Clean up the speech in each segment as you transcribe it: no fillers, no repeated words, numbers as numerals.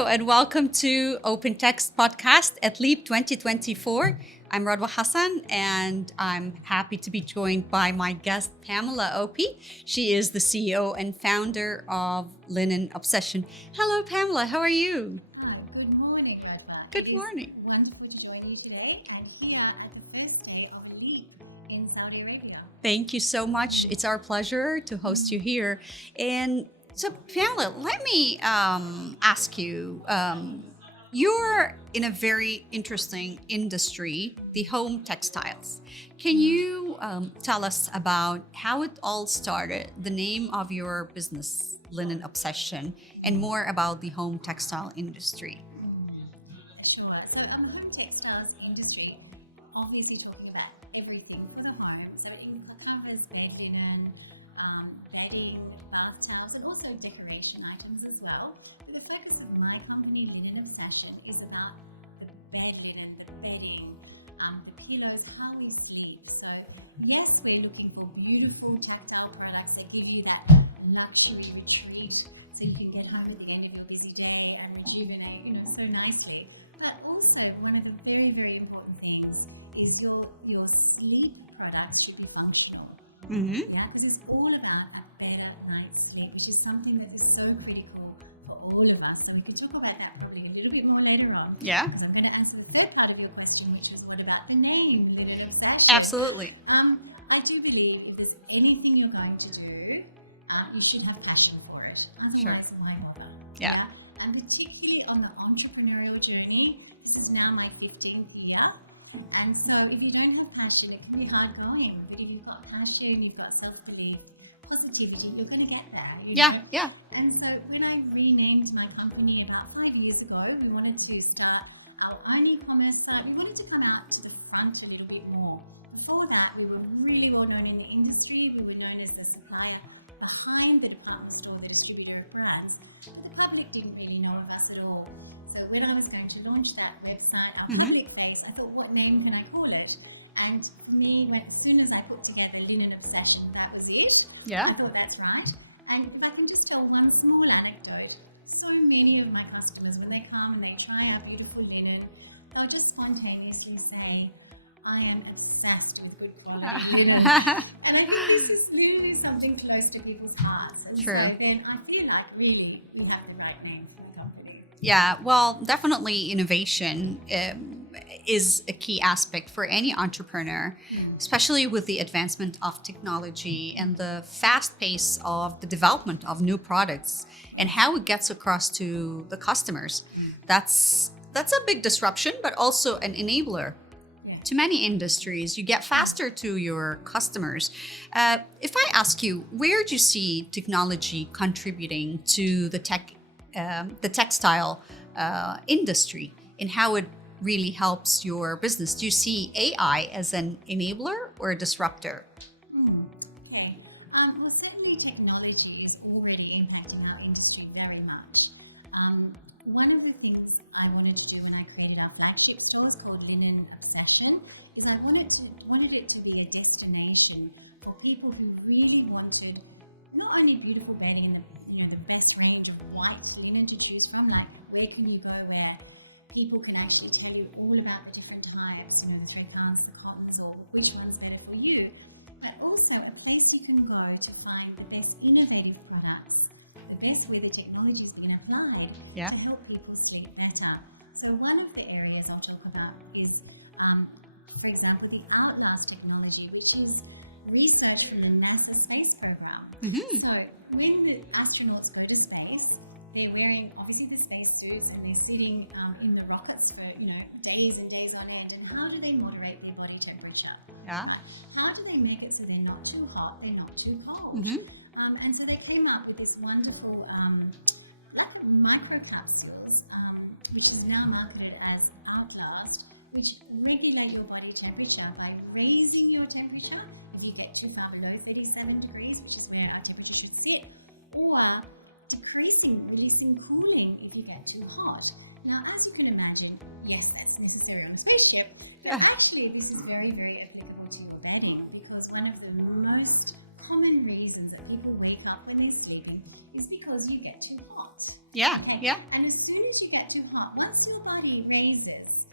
Hello and welcome to Open Text Podcast at LEAP 2024. I'm Radwa Hassan and I'm happy to be joined by my guest Pamela Opie. She is the CEO and founder of Linen Obsession. Hello Pamela, how are you? Good morning, Radwa. Good it morning. Is wonderful to join you today and here at the first day of LEAP in Saudi Arabia. Thank you so much. It's our pleasure to host you here. And so Pamela, let me ask you, you're in a very interesting industry, the home textiles. Can you tell us about how it all started, the name of your business, Linen Obsession, and more about the home textile industry? Sure. So home textiles industry, obviously talking about everything for the home. So it covers bed linen, bedding, bath towels, and also decoration items as well. But the focus of my company, Linen Obsession, is about the bed linen, the bedding, the pillows, how we sleep. So yes, we're looking for beautiful tactile products that give you that luxury retreat so you can get home at the end of your busy day and rejuvenate, so nicely. But also one of the very, very important things is your sleep products should be functional. Mm-hmm. Yeah, because it's all about a better night's sleep, which is something that is so critical for all of us. So we could talk about that probably a little bit more later on. Yeah. Because I'm going to answer the third part of your question, which was what about the name Linen Obsession? Absolutely. I do believe if there's anything you're going to do, you should have passion for it. Otherwise, why bother? Yeah. And particularly on the entrepreneurial journey, this is now my 15th year. And so if you don't have passion, it can be hard going. But if you've got passion, you've got self-belief, positivity, you're going to get there, know? Yeah. And so when I renamed my company about 5 years ago, we wanted to start our own e-commerce site. We wanted to come out to the front a little bit more. Before that, we were really well known in the industry. We were known as the supplier behind the department store, the distributor of brands, but the public didn't really know of us at all. So when I was going to launch that website, our public face, I thought, what name can I call it? And for me, as soon as I put together Linen Obsession, that was it. Yeah. I thought that's right. And if I can just tell one small anecdote, so many of my customers, when they come and they try our beautiful linen, they'll just spontaneously say, I am obsessed with good quality linen. And I think linen is something close to people's hearts. And True. So then I feel like really we have the right name for my company. Yeah, well, definitely innovation is a key aspect for any entrepreneur, especially with the advancement of technology and the fast pace of the development of new products and how it gets across to the customers. That's a big disruption, but also an enabler. Yeah. To many industries, you get faster to your customers. If I ask you, where do you see technology contributing to the textile industry and how it really helps your business? Do you see AI as an enabler or a disruptor? Okay. Well, certainly technology is already impacting our industry very much. One of the things I wanted to do when I created our flagship stores called Linen Obsession is I wanted it to be a destination for people who really wanted not only beautiful bedding and the best range of white linen to choose from, like where can you go where people can actually tell you all about the different types, the tricans, the cottons, or which one's better for you, but also a place you can go to find the best innovative products, the best where the technology is being applied to help people sleep better. So one of the areas I'll talk about is, for example, the Outlast technology, which is research from the NASA space program. So when the astronauts go to space, they're wearing obviously the space suits and they're sitting in the rockets for days and days on end. And how do they moderate their body temperature? Right? How do they make it so they're not too hot, they're not too cold? And so they came up with this wonderful like microcapsules, which is now marketed as Outlast, which regulate your body temperature by raising your temperature if you get too far below 37 degrees, which is where our temperature should sit, or decreasing, releasing cooling if you get too hot. Now, as you can imagine, yes, that's necessary on a spaceship, but actually this is very, very applicable to your bedding, because one of the most common reasons that people wake up when they're sleeping is because you get too hot. Yeah. Okay. Yeah. And as soon as you get too hot, once your body raises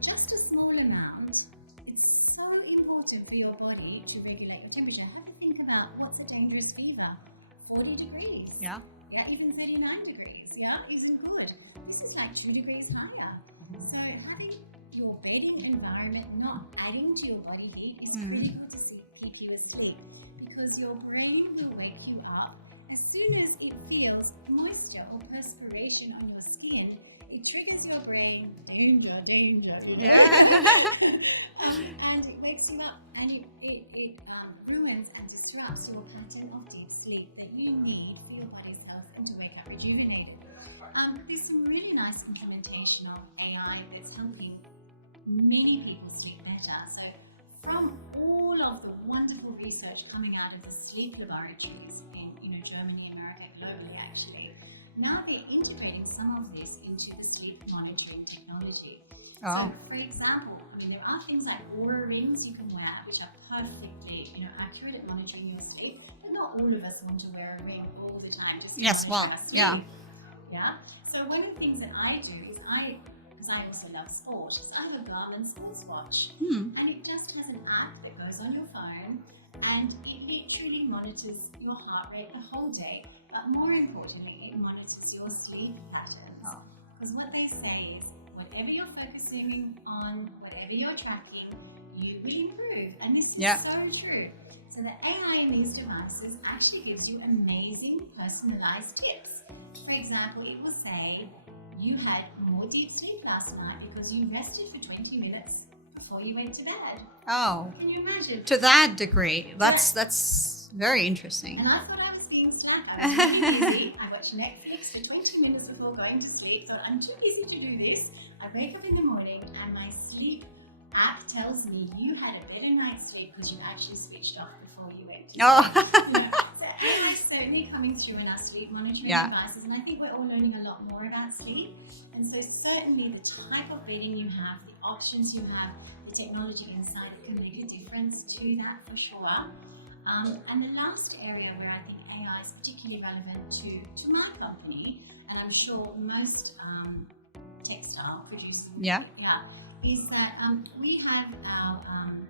just a small amount, it's so important for your body to regulate your temperature. Have a think about what's a dangerous fever. 40 degrees. Yeah. Yeah, even 39 degrees. Yeah, isn't good. This is like 2 degrees higher. So having your bedding environment not adding to your body heat is critical to keep you asleep, because your brain will wake you up as soon as it feels moisture or perspiration on your skin. It triggers your brain, danger, you know, and it wakes you up, and it ruins and disrupts your pattern of deep sleep that you need for your body's health and to wake up rejuvenated. There's some really nice implementation of AI that's helping many people sleep better. So from all of the wonderful research coming out of the sleep laboratories in Germany, America, globally actually, now they're integrating some of this into the sleep monitoring technology. Oh. So for example, there are things like Aura rings you can wear, which are perfectly accurate at monitoring your sleep, but not all of us want to wear a ring all the time just to monitor our sleep. Yeah. So one of the things that I do is because I also love sport. So I have a Garmin sports watch, and it just has an app that goes on your phone, and it literally monitors your heart rate the whole day. But more importantly, it monitors your sleep patterns. Because what they say is, whatever you're focusing on, whatever you're tracking, you will improve. And this is so true. So the AI in these devices actually gives you amazing personalized tips. For example, it will say, you had more deep sleep last night because you rested for 20 minutes before you went to bed. Oh. Can you imagine? To that degree. That's very interesting. And I thought I was being slack. I was really busy. I watched Netflix for 20 minutes before going to sleep. Thought, I'm too busy to do this. I wake up in the morning and my sleep app tells me you had a better night's sleep because you've actually switched off before you went to sleep. So AI is certainly coming through in our sleep monitoring devices, and I think we're all learning a lot more about sleep. And so certainly the type of bedding you have, the options you have, the technology inside it can make a difference to that for sure. And the last area where I think AI is particularly relevant to my company, and I'm sure most textile producers will is that we have a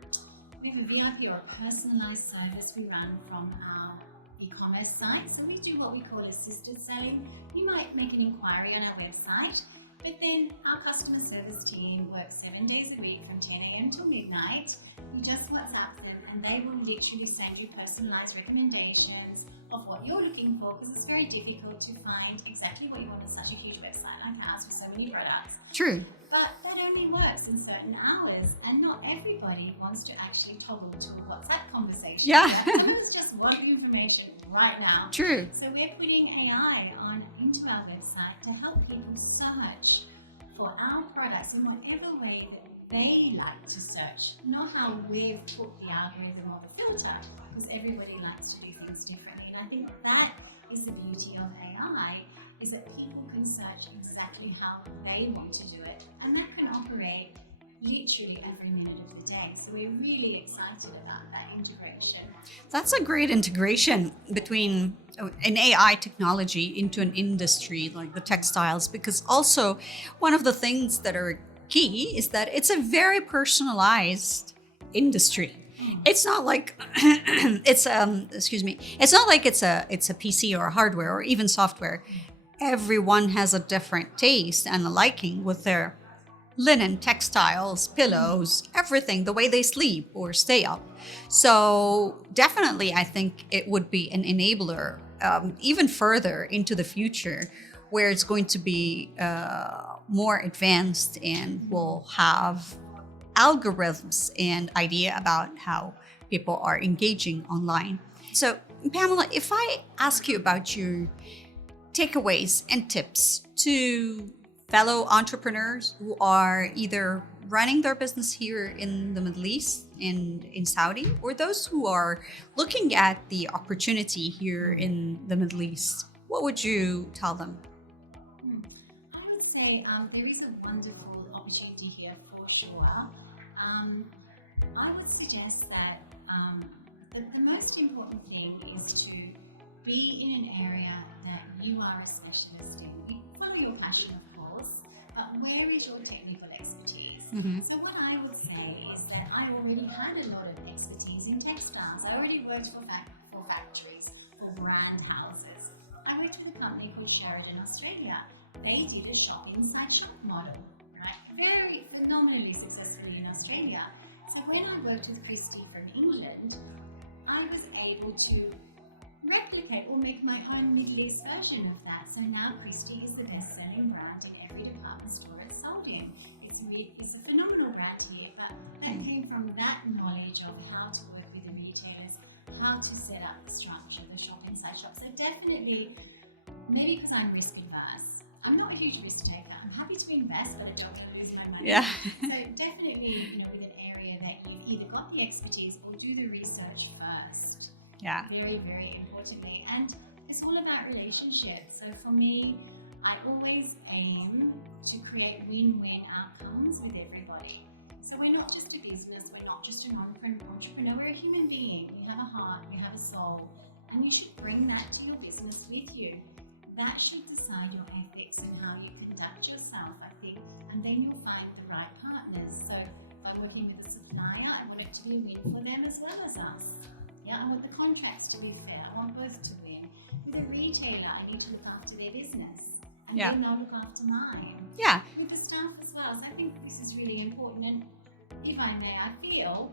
VIP or a personalized service we run from our e-commerce site. So we do what we call assisted selling. You might make an inquiry on our website, but then our customer service team works 7 days a week from 10 a.m. till midnight. You just WhatsApp them and they will literally send you personalized recommendations of what you're looking for, because it's very difficult to find exactly what you want on such a huge website like ours with so many products. True. But that only works in certain hours, and not everybody wants to actually toggle to a WhatsApp conversation. Yeah. Some of us just want the information right now. True. So we're putting AI into our website to help people search for our products in whatever way that they like to search, not how we've put the algorithm or the filter, because everybody likes to do things differently. And I think that is the beauty of AI, is that people can search exactly how they want to do it, and that can operate literally every minute of the day. So we're really excited about that integration. That's a great integration between an AI technology into an industry like the textiles, because also one of the things that are key is that it's a very personalized industry. It's not like it's not like it's a PC or a hardware or even software. Everyone has a different taste and a liking with their linen, textiles, pillows, everything, the way they sleep or stay up. So definitely, I think it would be an enabler even further into the future, where it's going to be more advanced and will have algorithms and idea about how people are engaging online. So Pamela, if I ask you about your takeaways and tips to fellow entrepreneurs who are either running their business here in the Middle East and in Saudi, or those who are looking at the opportunity here in the Middle East, what would you tell them? I would say there is a wonderful opportunity here for sure. I would suggest that the most important thing is to be in an area that you are a specialist in. You follow your passion, of course, but where is your technical expertise? So what I would say is that I already had a lot of expertise in textiles. I already worked for factories, for brand houses. I worked with a company called Sheridan Australia. They did a shop inside shop model, right? Very phenomenally successfully in Australia. So when I worked with Christy from England, I was able to replicate or make my own Middle East version of that. So now Christy is the best-selling brand in every department store it's sold in. It's a phenomenal brand here, but that came from that knowledge of how to work with the retailers, how to set up the structure, the shop inside shop. So definitely, maybe because I'm risk adverse, I'm not a huge risk taker. I'm happy to invest, but I don't want to lose my money. Yeah. So definitely, with an area that you've either got the expertise or do the research first. Yeah. Very, very importantly. And it's all about relationships. So for me, I always aim to create win-win outcomes with everybody. So we're not just a business, we're not just an entrepreneur, we're a human being. We have a heart, we have a soul, and you should bring that to your business with you. That should decide your ethics and how you conduct yourself, I think, and then you'll find the right partners. So if I'm working with a supplier, I want it to be a win for them as well as us. Yeah, I want the contracts to be fair. I want both to win. With a retailer, I need to look after their business, and then they'll look after mine. Yeah. With the staff as well. So I think this is really important. And if I may, I feel,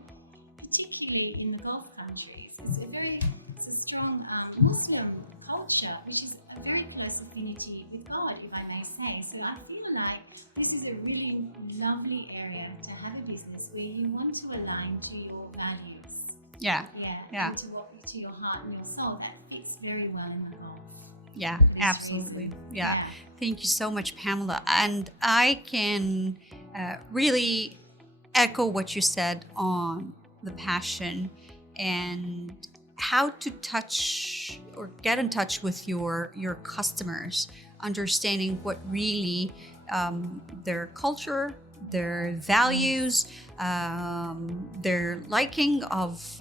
particularly in the Gulf countries, it's a strong Muslim culture, which is a very close affinity with God, if I may say. So I feel like this is a really lovely area to have a business where you want to align to your values. Yeah. And to your heart and your soul. That fits very well in the Gulf. Yeah, for this absolutely. reason. Yeah. Thank you so much, Pamela. And I can really echo what you said on the passion and how to touch or get in touch with your customers, understanding what really their culture, their values, their liking of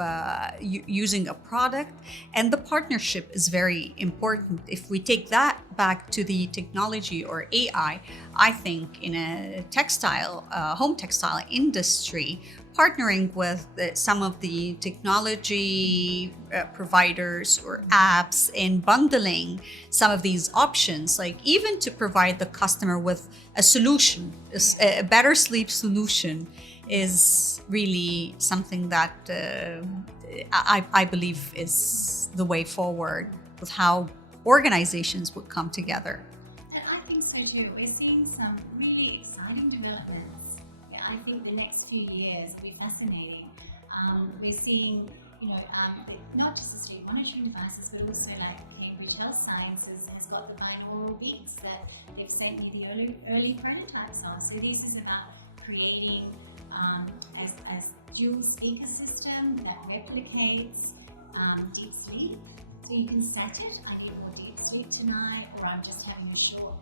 using a product, and the partnership is very important. If we take that back to the technology or AI, I think in a home textile industry, partnering with some of the technology providers or apps and bundling some of these options, like even to provide the customer with a solution, a better sleep solution, is really something that I believe is the way forward with how organizations would come together. And I think so too. We're seeing some really exciting developments. Yeah, I think the next few years will be fascinating. We're seeing, not just the sleep monitoring devices, but also like Cambridge Health Sciences has got the binaural beats that they've sent me the early prototypes of. So this is about creating as dual speaker system that replicates deep sleep. So you can set it, I need more deep sleep tonight, or I'm just having a short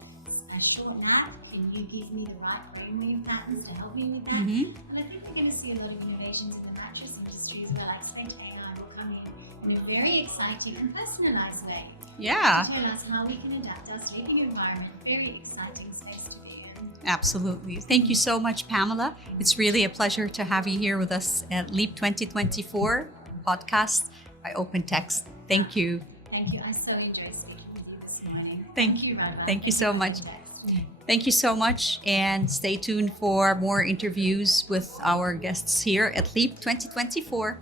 nap. Can you give me the right brainwave patterns to help me with that? And I think we're going to see a lot of innovations in the mattress industry as well. I expect AI will come in a very exciting and personalized way. Yeah. To tell us how we can adapt our sleeping environment. Very exciting space to be in. Absolutely. Thank you so much, Pamela. It's really a pleasure to have you here with us at Leap 2024 podcast by Open Text. Thank you. Thank you. I so enjoyed speaking with you this morning. Thank you, Radwa. Thank you so much. Text. Thank you so much. And stay tuned for more interviews with our guests here at Leap 2024.